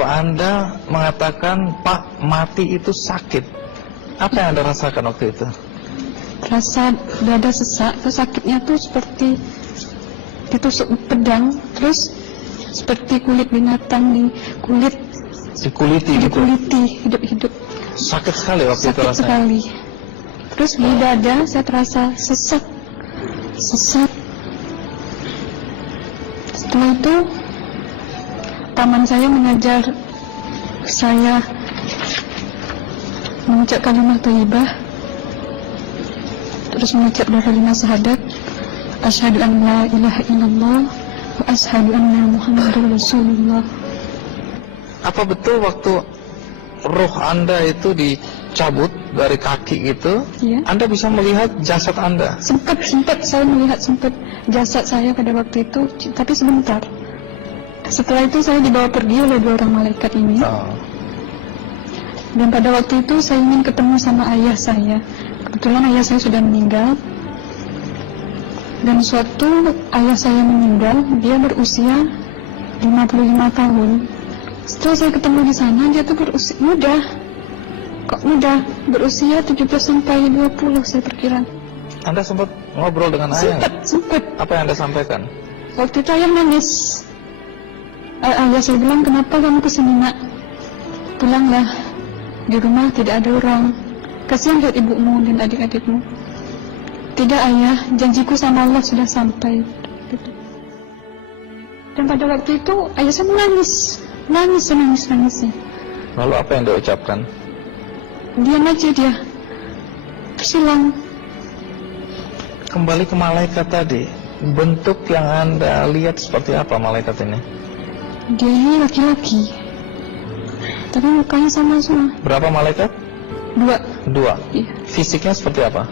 bahwa Anda mengatakan Pak, mati itu sakit. Apa yang Anda rasakan waktu itu? Rasa dada sesak, sakitnya tuh seperti ditusuk pedang, terus seperti kulit binatang Dikuliti gitu? dikuliti hidup-hidup. Sakit sekali waktu itu Sakit rasanya? sekali. Terus di dada saya terasa sesak. Setelah itu paman saya mengajar saya mengucap kalimat thayyibah, terus mengucap doa 5 syahadat, asyhadu an la ilaha illallah wa asyhadu anna muhammadar rasulullah. Apa betul waktu roh Anda itu dicabut dari kaki gitu, Iya. Anda bisa melihat jasad Anda? Sempat saya melihat jasad saya pada waktu itu, tapi sebentar. Setelah itu saya dibawa pergi oleh 2 orang malaikat ini. Dan pada waktu itu saya ingin ketemu sama ayah saya. Kebetulan ayah saya sudah meninggal. Dan suatu ayah saya meninggal, dia berusia 55 tahun. Setelah saya ketemu di sana, dia tuh berusia muda. Kok muda? Berusia 17 sampai 20 saya perkira. Anda sempat ngobrol dengan ayah? Sempat. Apa yang Anda sampaikan? Waktu itu ayah nangis. Ayah saya bilang, kenapa kamu kesini nak? Pulanglah, di rumah tidak ada orang. Kasihan lihat ibumu dan adik-adikmu. Tidak ayah, janjiku sama Allah sudah sampai. Dan pada waktu itu ayah saya menangis. Lalu apa yang dia ucapkan? Diam aja dia, tersilang. Kembali ke malaikat tadi, bentuk yang Anda lihat seperti apa malaikat ini? Dia ini laki-laki, tapi mukanya sama semua. Berapa malaikat? 2. Iya. Fisiknya seperti apa?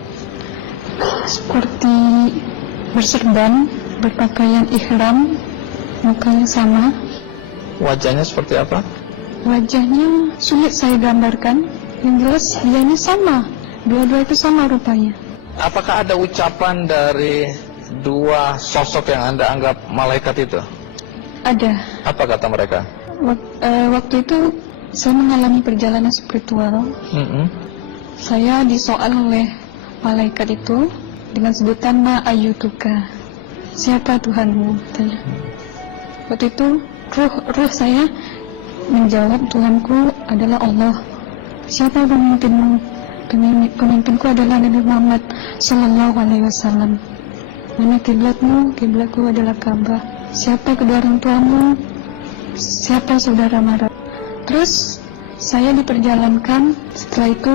Seperti berserban, berpakaian ihram, mukanya sama. Wajahnya seperti apa? Wajahnya sulit saya gambarkan. Yang jelas dia ini sama, dua-dua itu sama rupanya. Apakah ada ucapan dari 2 sosok yang Anda anggap malaikat itu? Ada. Apa kata mereka? Waktu itu saya mengalami perjalanan spiritual. Saya disoal oleh malaikat itu dengan sebutan Ma ayyutuka, siapa Tuhanmu? Tanya. Waktu itu roh saya menjawab, Tuhanku adalah Allah. Siapa pemimpinmu? Pemimpinku adalah Nabi Muhammad Sallallahu Alaihi Wasallam. Mana kiblatmu? Kiblatku adalah Ka'bah. Siapa kedua orang tuamu? Siapa saudara mara? Terus saya diperjalankan. Setelah itu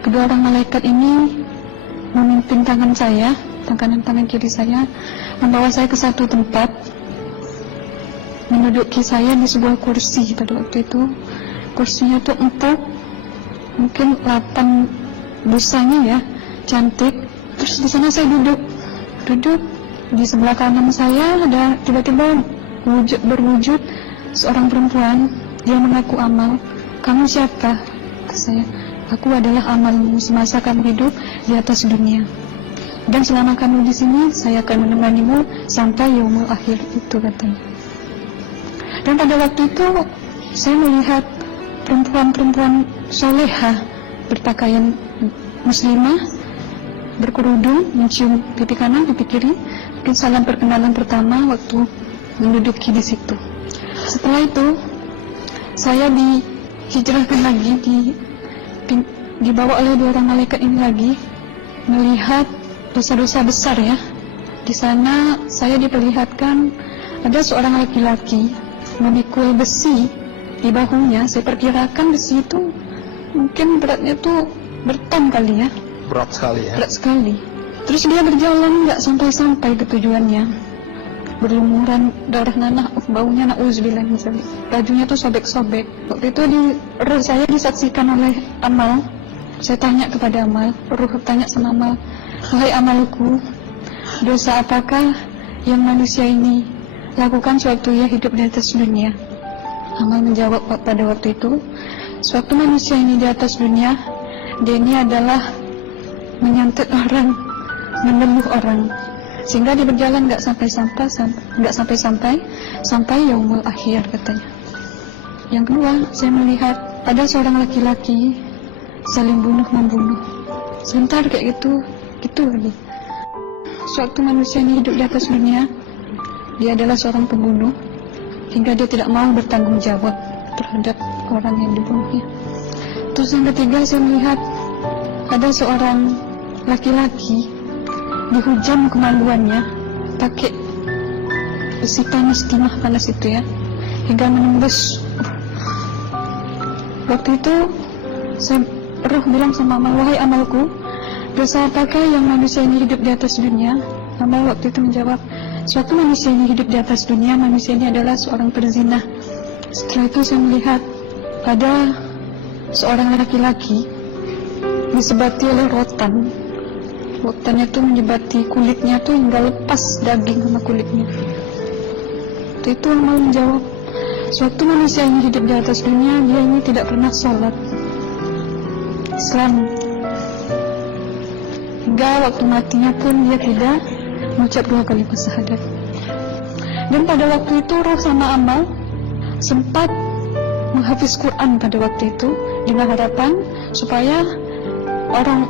kedua orang malaikat ini memimpin tangan saya, tangan kiri saya, membawa saya ke satu tempat, menduduki saya di sebuah kursi. Pada waktu itu kursinya tuh empuk, mungkin 8 busanya ya, cantik. Terus di sana saya duduk di sebelah kanan saya ada tiba-tiba berwujud seorang perempuan. Dia mengaku Amal. Kamu siapa? Kata saya, aku adalah amalmu semasa kamu hidup di atas dunia. Dan selama kamu di sini, saya akan menemanimu sampai yaumul akhir, itu katanya. Dan pada waktu itu saya melihat perempuan-perempuan solehah berpakaian muslimah, berkerudung, mencium pipi kanan, pipi kiri. Mungkin salam perkenalan pertama waktu menduduki di situ. Setelah itu saya dihijrahkan lagi, dibawa oleh 2 orang malaikat ini lagi, melihat dosa-dosa besar ya. Di sana saya diperlihatkan ada seorang laki-laki memikul besi di bahunya. Saya perkirakan besi itu mungkin beratnya tuh berton kali ya. Berat sekali ya. Berat sekali. Terus dia berjalan nggak sampai ke tujuannya. Berlumuran darah nanah, baunya na'udzubillah misalnya. Bajunya tuh sobek-sobek. Waktu itu roh saya disaksikan oleh Amal. Saya tanya kepada Amal, roh tanya sama Amal, wahai Amalku, dosa apakah yang manusia ini lakukan sewaktu ia hidup di atas dunia? Amal menjawab pada waktu itu, sewaktu manusia ini di atas dunia, dia ini adalah menyantet orang, menemuh orang, sehingga dia berjalan nggak sampai yaumul akhir katanya. Yang kedua, saya melihat ada seorang laki-laki saling bunuh-membunuh. Sebentar kayak gitu lagi. Sewaktu manusia ini hidup di atas dunia, dia adalah seorang pembunuh, hingga dia tidak mau bertanggung jawab terhadap orang yang dibunuhnya. Terus yang ketiga, saya melihat ada seorang laki-laki dihujam kemaluannya pakai besi panas, timah panas itu ya, hingga menembus. Waktu itu roh bilang sama amal, wahai amalku, dosa apakah yang manusia ini hidup di atas dunia? Amal waktu itu menjawab, suatu manusia ini hidup di atas dunia, manusia ini adalah seorang perzina. Setelah itu saya melihat ada seorang laki-laki disebati oleh rotan. Rotannya itu menyebati kulitnya tuh hingga lepas daging sama kulitnya. Itu amal menjawab, suatu manusia ini hidup di atas dunia, dia ini tidak pernah sholat Islam, hingga waktu matinya pun dia tidak mengucap 2 kali syahadat. Dan pada waktu itu roh sama amal sempat menghafiz Quran pada waktu itu dengan harapan supaya orang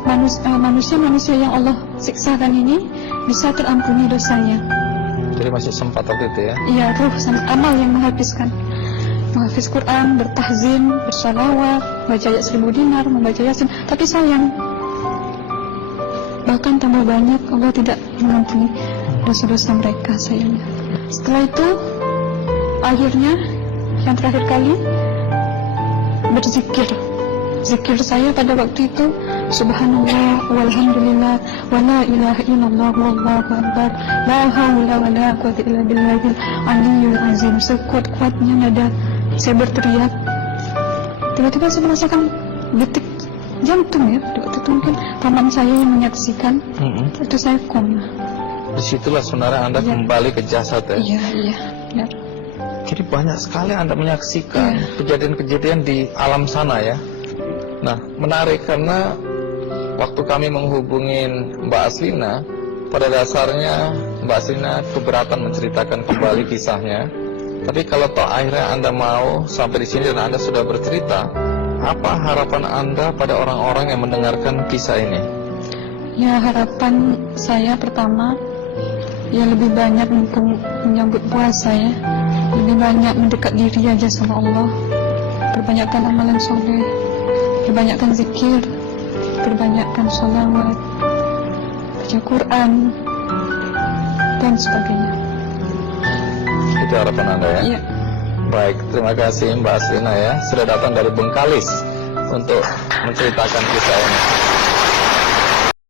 manusia yang Allah siksakan ini bisa terampuni dosanya. Jadi masih sempat waktu itu ya? Iya, roh sama amal yang menghafiz Quran, bertahzim, bersalawat, baca ayat 1000 dinar, membaca Yasin. Tapi sayang, bahkan tambah banyak, Allah tidak mengampuni dosa-dosa mereka, sayangnya. Setelah itu, akhirnya yang terakhir kali berzikir. Zikir saya pada waktu itu, subhanallah, walhamdulillah, wa la ilaha illallah, wallahu akbar, la hawla wa la quwwata illa billahil aliyyil azim. Sekuat-kuatnya nada saya berteriak. Tiba-tiba saya merasakan detik jantung ya. Waktu itu mungkin paman saya yang menyaksikan. Itu saya koma. Disitulah sebenarnya Anda kembali ke jasad ya? Iya, benar. Jadi banyak sekali Anda menyaksikan kejadian-kejadian di alam sana ya. Nah, menarik karena waktu kami menghubungin Mbak Aslina, pada dasarnya Mbak Aslina keberatan menceritakan kembali kisahnya. Tapi kalau toh akhirnya Anda mau sampai di sini dan Anda sudah bercerita, apa harapan Anda pada orang-orang yang mendengarkan kisah ini? Ya, harapan saya pertama, ya lebih banyak menyambut puasa ya, lebih banyak mendekat diri aja sama Allah, perbanyakkan amalan soleh, perbanyakkan zikir, perbanyakkan sholawat, baca Quran, dan sebagainya. Itu harapan Anda ya? Iya. Baik, terima kasih Mbak Aslina ya, sudah datang dari Bengkalis untuk menceritakan kisah ini.